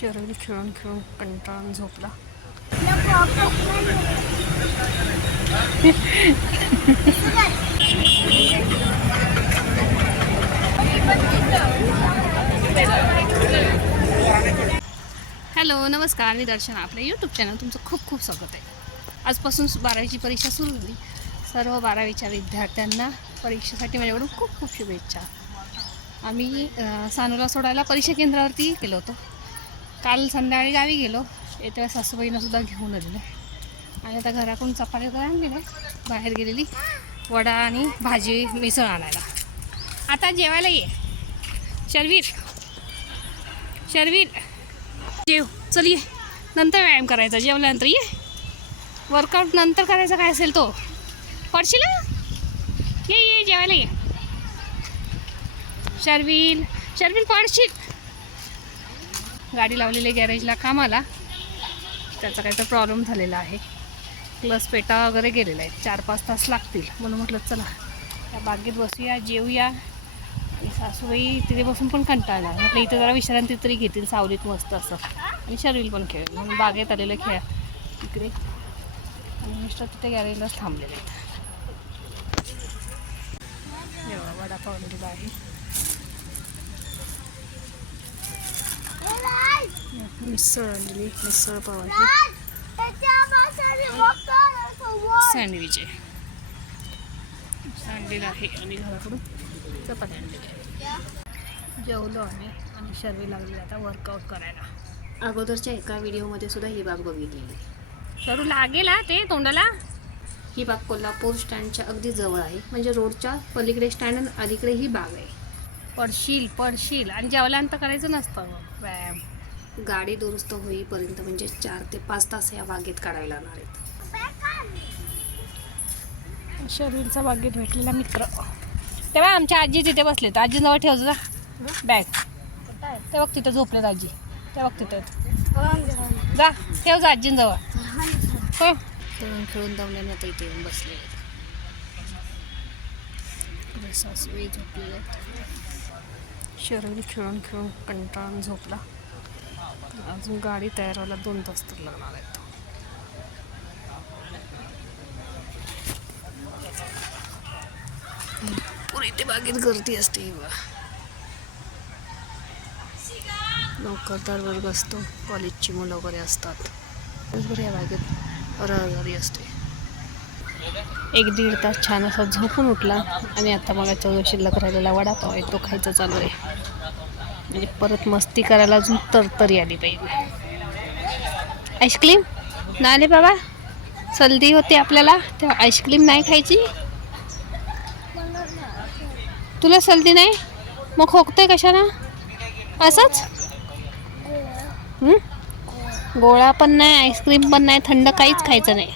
शरीर खेळून खेळून कंटाळून झोपला. हॅलो नमस्कार. मी दर्शन. आपल्या यूट्यूब चॅनल तुमचं खूप खूप स्वागत आहे. आजपासून बारावीची परीक्षा सुरू झाली. सर्व बारावीच्या विद्यार्थ्यांना परीक्षेसाठी माझ्याकडून खूप खूप शुभेच्छा. आम्ही अ, सानूला सोडायला परीक्षा केंद्रावरती गेलो होतो. काल संध्याकाळी गावी गेलो. येत्या सासूबाईनं सुद्धा घेऊन आलेलो. आणि आता घराकडून चपाती तर आणलेलं बाहेर गेलेली. वडा आणि भाजी मिसळ आणायला. आता जेवायला ये. शर्वीर शर्वीर जेव. चल ये. नंतर व्यायाम करायचा. जेवल्यानंतर ये. वर्कआउट नंतर करायचा काय असेल तो. पडशील? ये ये जेवायला ये. शर्विल. शर्विल पडशील. गाडी लावलेली गॅरेजला कामाला. त्याचा काहीतरी प्रॉब्लेम झालेला आहे. क्लस पेटा वगैरे गेलेला आहे. चार पाच तास लागतील. म्हणून म्हटलं चला त्या बागेत बसूया जेवूया आणि सासूबाई तिथे बसून पण कंटाळणार म्हटलं इथं जरा विश्रांती तरी घेतील सावलीत मस्त असं. आणि शरीर पण खेळ म्हणून बागेत आलेलं खेळ. इकडे. आणि मिस्टर तिथे गॅरेजलाच थांबलेले आहेत. एवढा वडापाव आहे. मिसळ आणलेली मिसळ पावाची सँडविच आहे. आणलेलं आहे आणि घराकडून चपाती आणलेली आहे जेवलो आम्ही आणि शर्वी लागली आता वर्कआउट करायला. अगोदरच्या एका व्हिडिओमध्ये सुद्धा ही बाग बघितलेली. शरू लागेल ते तोंडाला? ही बाग कोल्हापूर स्टँडच्या अगदी जवळ आहे. म्हणजे रोडच्या पलीकडे स्टँड अलीकडे ही बाग आहे. पडशील पडशील. आणि जेवल्यानंतर करायचं नसतं व्यायाम. गाडी दुरुस्त होईपर्यंत म्हणजे चार ते पाच तास या बागेत काढावे लागणार आहेत. शरीरचा बागेत भेटलेला मित्र. तेव्हा आमच्या आजी तिथे बसले तर आजीजवळ ठेव जा. बॅग. ते बघ तिथे झोपलेत आजी. ते बघ तिथे. जा. ठेव जा आजींजवळ हो. खेळून खेळून दमल्याने आता इथे येऊन बसले सासूबाई झोपलेले शरीर खेळून खेळून कंटाळून झोपला. अजून गाडी तयार व्हायला दोन तास तर लागणार आहेत. पुढे बागेत गर्दी असते नोकरदार वर्ग असतो कॉलेजची मुलं वगैरे असतात. या बागेत रहदारी असते. एक दीड तास छान असा झोपून उठला आणि आता मग तो शिल्लक राहिलेला वडापाव आहे तो खायचा चालू आहे. म्हणजे परत मस्ती करायला अजून तरतरी आली पाहिजे. आईस्क्रीम नाही आले बाबा सर्दी होते आपल्याला तेव्हा आईस्क्रीम नाही खायची. तुला सर्दी नाही? मग खोकतंय कशाला? असंच? गोळा पण नाही आईस्क्रीम पण नाही थंड काहीच खायचं नाही.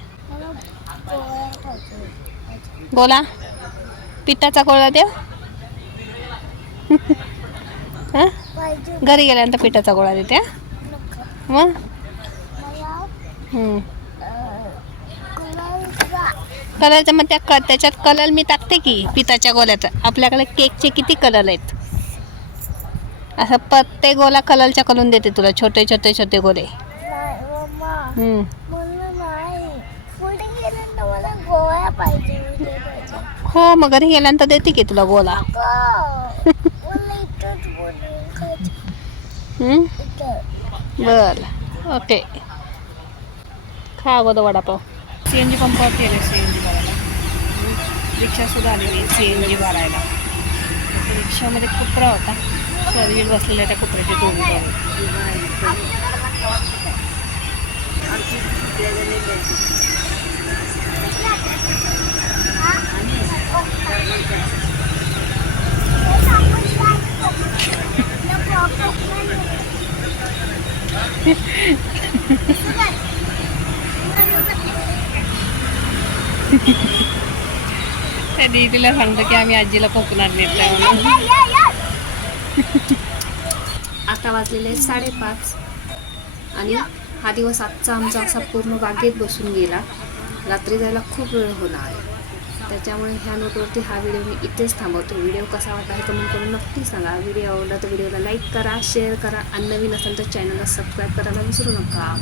गोळा? पिठाचा गोळा देव. हां? घरी गेल्यानंतर पिठाचा गोळा देते? मग. कलरचं मग त्या क त्याच्यात कलर मी टाकते की पिठाच्या गोल्यात आपल्याकडे केकचे किती कलर आहेत असं प्रत्येक गोला कलरच्या करून देते तुला छोटे छोटे छोटे गोले हं. हो मग घरी गेल्यानंतर देते की तुला गोला मला इथंच बोलून खायचं. हं? इथं. बर. ओके. खा अगोदर वडापाव. सी एन जी पंपावरती आले सी एन जी भरायला. रिक्षासुद्धा आलेली सी एन जी भरायला. रिक्षामध्ये कुत्रा होता. शरीर बसलेल्या त्या कुत्र्याची दोन त्या दीदीला सांगतो की आम्ही आजीला कोकणात नेतोय म्हणून. आता वाजलेले साडेपाच आणि हा दिवस आजचा आमचा असा पूर्ण बागेत बसून गेला. रात्री जायला खूप वेळ होणार आहे. त्याच्यामुळे ह्या नोटवरती हा व्हिडिओ मी इथेच थांबवतो. व्हिडिओ कसा वाटला हे कमेंट करून नक्की सांगा. व्हिडिओ आवडला तर व्हिडिओला लाईक करा शेअर करा आणि नवीन असेल तर चॅनलला सबस्क्राईब करायला विसरू नका.